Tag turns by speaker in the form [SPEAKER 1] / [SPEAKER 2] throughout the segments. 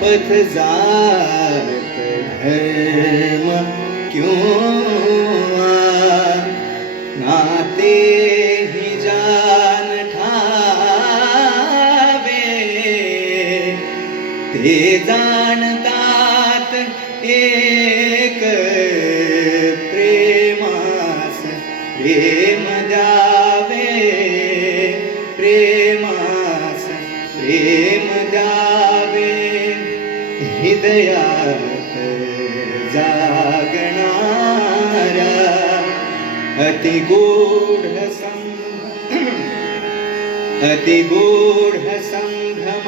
[SPEAKER 1] पथ जात धर्म क्यों नाते ही जान ठावे। ते जाणतात एक प्रेमास प्रेम द्यावे। प्रेमास प्रेम द्यावे हृदयात जागणारा अति गूढ सं अति गूढ संभ्रमाचे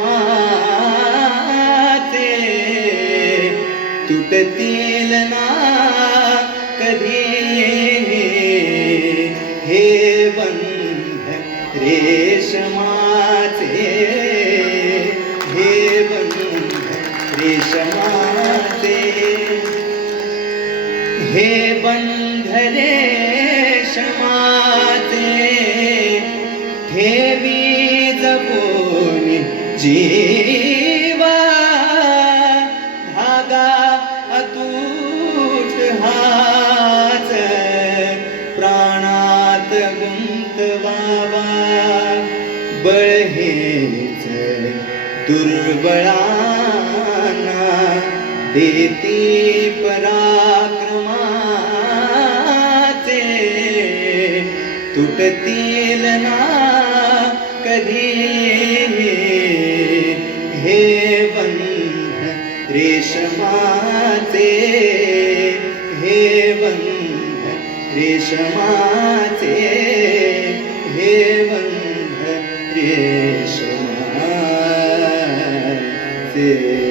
[SPEAKER 1] तुटतील ना कधी? हे बंध रेशमा हे बंधरे क्षमाचे ठेवी जपून जीवा धागा अतूट हाच प्राणात गुंतवावा बळ हेच दुर्बळांना देती परा तुटतील ना कधी? हे बंध रेशमाचे हे बंध रेशमाचे हे बंध रेशमाचे.